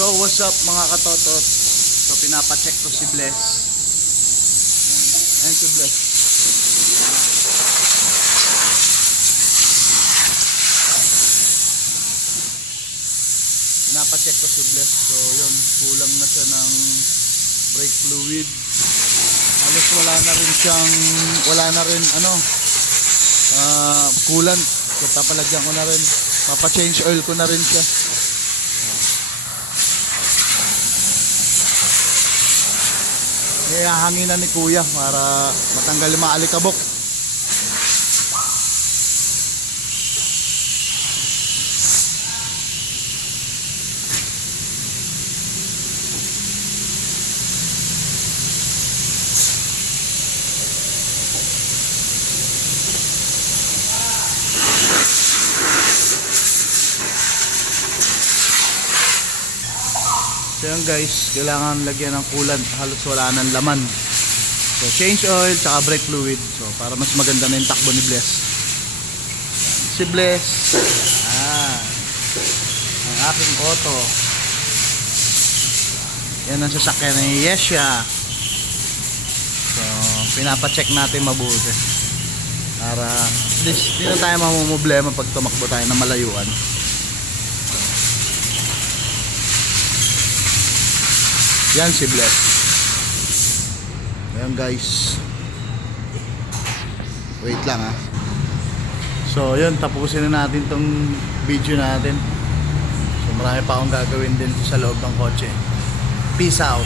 So what's up mga katotot? So pinapacheck ko si Bless. Ayan si Bless. Pinapacheck ko si Bless. So yun, kulang na siya ng brake fluid. Halos wala na rin coolant. So papalagyan ko na rin, papa-change oil ko na rin siya. Hanginan ni kuya para matanggal yung mga alikabok. So yun guys, kailangan lagyan ng coolant, halos wala nang laman. So change oil tsaka brake fluid, so para mas maganda na yung takbo ni Bless. Si Bless, ang aking auto. Yan ang sasakyan ni Yesha. So pinapacheck natin mabuti para at least hindi na tayo mamumblema pag tumakbo tayo ng malayuan. Yan si Bless. Ayan guys. Wait lang ha. So yun, tapusin na natin tong video natin. So marami pa akong gagawin din sa loob ng kotse. Peace out.